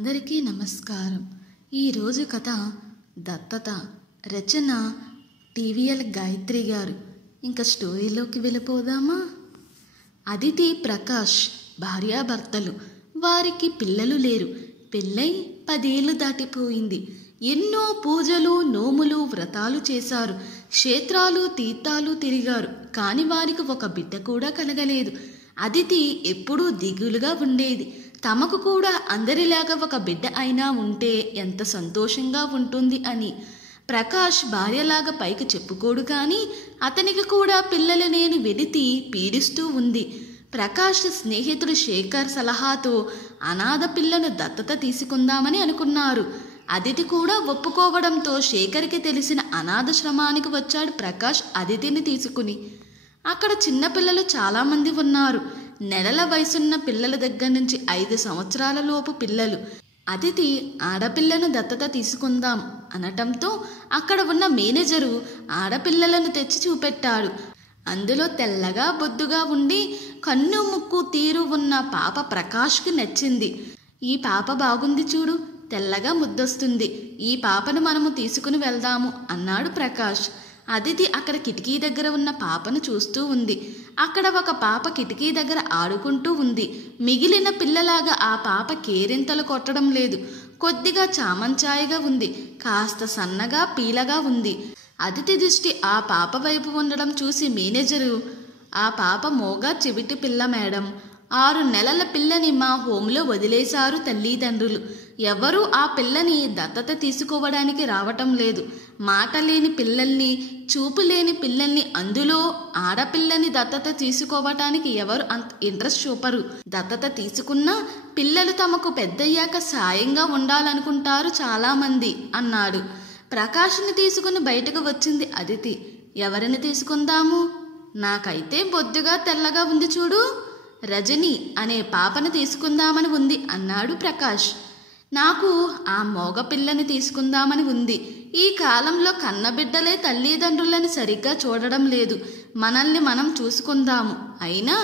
అందరికీ నమస్కారం. ఈరోజు కథ దత్తత. రచన టీవీఎల్ గాయత్రి గారు. ఇంకా స్టోరీలోకి వెళ్ళిపోదామా? అదితి, ప్రకాష్ భార్యాభర్తలు. వారికి పిల్లలు లేరు. పెళ్ళై 10 ఏళ్ళు దాటిపోయింది. ఎన్నో పూజలు, నోములు, వ్రతాలు చేశారు. క్షేత్రాలు, తీర్థాలు తిరిగారు. కానీ వారికి ఒక బిడ్డ కూడా కలగలేదు. అదితి ఎప్పుడూ దిగులుగా ఉండేది. తమకు కూడా అందరిలాగా ఒక బిడ్డ అయినా ఉంటే ఎంత సంతోషంగా ఉంటుంది అని. ప్రకాష్ భార్యలాగా పైకి చెప్పుకోడు, కానీ అతనికి కూడా పిల్లలు లేని వెలితి పీడిస్తూ ఉంది. ప్రకాష్ స్నేహితుడు శేఖర్ సలహాతో అనాథ పిల్లను దత్తత తీసుకుందామని అనుకున్నారు. అదితి కూడా ఒప్పుకోవడంతో శేఖర్కి తెలిసిన అనాథాశ్రమానికి వచ్చాడు ప్రకాష్ అదితిని తీసుకుని. అక్కడ చిన్నపిల్లలు చాలామంది ఉన్నారు. నెలల వయసున్న పిల్లల దగ్గర నుంచి 5 సంవత్సరాల లోపు పిల్లలు. అదితి ఆడపిల్లను దత్తత తీసుకుందాం అనటంతో అక్కడ ఉన్న మేనేజరు ఆడపిల్లలను తెచ్చి చూపెట్టాడు. అందులో తెల్లగా బొద్దుగా ఉండి కన్ను ముక్కు తీరు ఉన్న పాప ప్రకాష్కి నచ్చింది. ఈ పాప బాగుంది చూడు, తెల్లగా ముద్దొస్తుంది, ఈ పాపను మనము తీసుకుని వెళ్దాము అన్నాడు ప్రకాష్. అదితి అక్కడ కిటికీ దగ్గర ఉన్న పాపను చూస్తూ ఉంది. అక్కడ ఒక పాప కిటికీ దగ్గర ఆడుకుంటూ ఉంది. మిగిలిన పిల్లలాగా ఆ పాప కేరింతలు కొట్టడం లేదు. కొద్దిగా చామంచాయిగా ఉంది. కాస్త సన్నగా పీలగా ఉంది. అదితి దృష్టి ఆ పాప వైపు ఉండడం చూసి మేనేజరు, ఆ పాప మోగా చెవిటి పిల్ల మేడం, 6 నెలల పిల్లని మా హోంలో వదిలేశారు తల్లిదండ్రులు. ఎవరూ ఆ పిల్లని దత్తత తీసుకోవడానికి రావటం లేదు. మాట లేని పిల్లల్ని, చూపు లేని పిల్లల్ని, అందులో ఆడపిల్లని దత్తత తీసుకోవటానికి ఎవరు అంత ఇంట్రెస్ట్ చూపరు. దత్తత తీసుకున్నా పిల్లలు తమకు పెద్దయ్యాక సాయంగా ఉండాలనుకుంటారు చాలామంది అన్నాడు. ప్రకాష్ని తీసుకుని బయటకు వచ్చింది అదితి. ఎవరిని తీసుకుందాము? నాకైతే బొద్దుగా తెల్లగా ఉంది చూడు, రజని అనే పాపను తీసుకుందామని ఉంది అన్నాడు ప్రకాష్. నాకు ఆ మగపిల్లని తీసుకుందామని ఉంది. ఈ కాలంలో కన్నబిడ్డలే తల్లిదండ్రులను సరిగ్గా చూడడం లేదు. మనల్ని మనం చూసుకుందాము. అయినా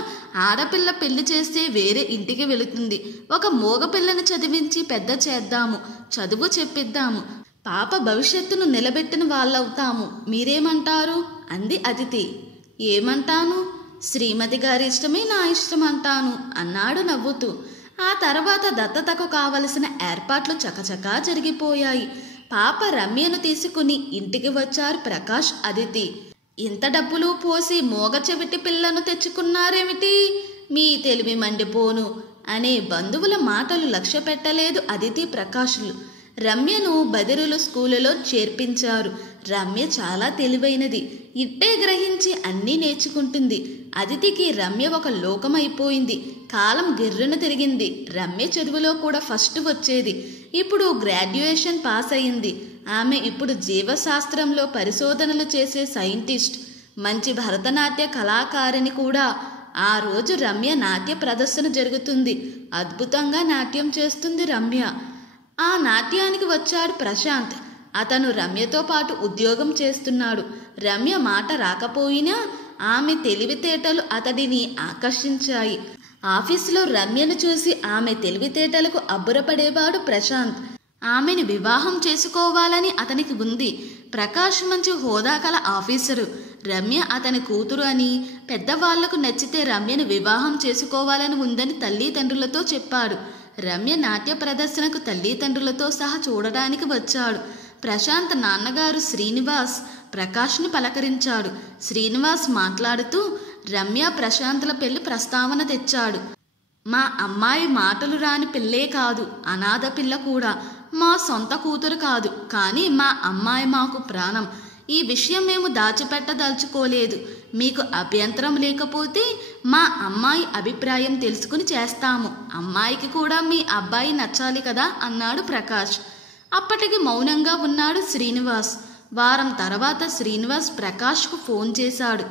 ఆడపిల్ల పెళ్లి చేస్తే వేరే ఇంటికి వెళుతుంది. ఒక మగపిల్లని చదివించి పెద్ద చేద్దాము, చదువు చెప్పిద్దాము. పాప భవిష్యత్తును నిలబెట్టిన వాళ్ళవుతాము. మీరేమంటారు అంది అదితి. ఏమంటాను, శ్రీమతి గారి ఇష్టమే నా ఇష్టం అంటాను అన్నాడు నవ్వుతూ. ఆ తర్వాత దత్తతకు కావలసిన ఏర్పాట్లు చకచకా జరిగిపోయాయి. పాప రమ్యను తీసుకుని ఇంటికి వచ్చారు ప్రకాష్, అదితి. ఇంత డబ్బులు పోసి మోగ చెవిటి పిల్లను తెచ్చుకున్నారేమిటి, మీ తెలివి మండిపోను అనే బంధువుల మాటలు లక్ష్య పెట్టలేదు అదితి, ప్రకాష్లు. రమ్యను బదిరులు స్కూలులో చేర్పించారు. రమ్య చాలా తెలివైనది. ఇట్టే గ్రహించి అన్నీ నేర్చుకుంటుంది. అదితికి రమ్య ఒక లోకమైపోయింది. కాలం గిర్రున తిరిగింది. రమ్య చదువులో కూడా ఫస్ట్ వచ్చేది. ఇప్పుడు గ్రాడ్యుయేషన్ పాస్ అయింది. ఆమె ఇప్పుడు జీవశాస్త్రంలో పరిశోధనలు చేసే సైంటిస్ట్, మంచి భరతనాట్య కళాకారిణి కూడా. ఆ రోజు రమ్య నాట్య ప్రదర్శన జరుగుతుంది. అద్భుతంగా నాట్యం చేస్తుంది రమ్య. ఆ నాట్యానికి వచ్చాడు ప్రశాంత్. అతను రమ్యతో పాటు ఉద్యోగం చేస్తున్నాడు. రమ్య మాట రాకపోయినా ఆమె తెలివితేటలు అతడిని ఆకర్షించాయి. ఆఫీసులో రమ్యను చూసి ఆమె తెలివితేటలకు అబ్బురపడేవాడు ప్రశాంత్. ఆమెను వివాహం చేసుకోవాలని అతనికి ఉంది. ప్రకాష్ మంచి హోదా కల ఆఫీసరు. రమ్య అతని కూతురు అని, పెద్దవాళ్లకు నచ్చితే రమ్యను వివాహం చేసుకోవాలని ఉందని తల్లిదండ్రులతో చెప్పాడు. రమ్య నాట్య ప్రదర్శనకు తల్లిదండ్రులతో సహా చూడడానికి వచ్చాడు. ప్రశాంత్ నాన్నగారు శ్రీనివాస్ ప్రకాష్ని పలకరించాడు. శ్రీనివాస్ మాట్లాడుతూ రమ్య, ప్రశాంత్ల పెళ్లి ప్రస్తావన తెచ్చాడు. మా అమ్మాయి మాటలు రాని పిల్లే కాదు, అనాథ పిల్ల కూడా. మా సొంత కూతురు కాదు, కానీ మా అమ్మాయి మాకు ప్రాణం. ఈ విషయం మేము దాచిపెట్టదలుచుకోలేదు. మీకు అభ్యంతరం లేకపోతే మా అమ్మాయి అభిప్రాయం తెలుసుకుని చేస్తాము. అమ్మాయికి కూడా మీ అబ్బాయి నచ్చాలి కదా అన్నాడు ప్రకాష్. అప్పటికి మౌనంగా ఉన్నాడు శ్రీనివాస్. వారం తర్వాత శ్రీనివాస్ ప్రకాష్కు ఫోన్ చేశాడు.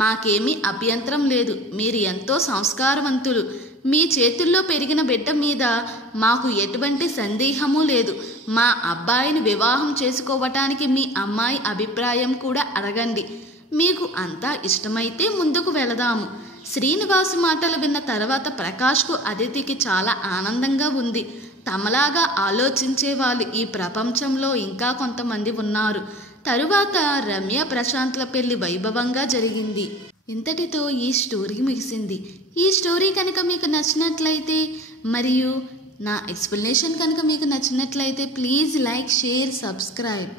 మాకేమీ అభ్యంతరం లేదు. మీరు ఎంతో సంస్కారవంతులు. మీ చేతుల్లో పెరిగిన బిడ్డ మీద మాకు ఎటువంటి సందేహమూ లేదు. మా అబ్బాయిని వివాహం చేసుకోవటానికి మీ అమ్మాయి అభిప్రాయం కూడా అడగండి. మీకు అంతా ఇష్టమైతే ముందుకు వెళదాము. శ్రీనివాస్ మాటలు విన్న తర్వాత ప్రకాష్కు అదితికి చాలా ఆనందంగా ఉంది. తమలాగా ఆలోచించే వాళ్ళు ఈ ప్రపంచంలో ఇంకా కొంతమంది ఉన్నారు. తరువాత రమ్య ప్రశాంత్ల పెళ్లి వైభవంగా జరిగింది. ఇంతటితో ఈ స్టోరీ ముగిసింది. ఈ స్టోరీ కనుక మీకు నచ్చినట్లయితే మరియు నా ఎక్స్ప్లెనేషన్ కనుక మీకు నచ్చినట్లయితే ప్లీజ్ లైక్, షేర్, సబ్స్క్రైబ్.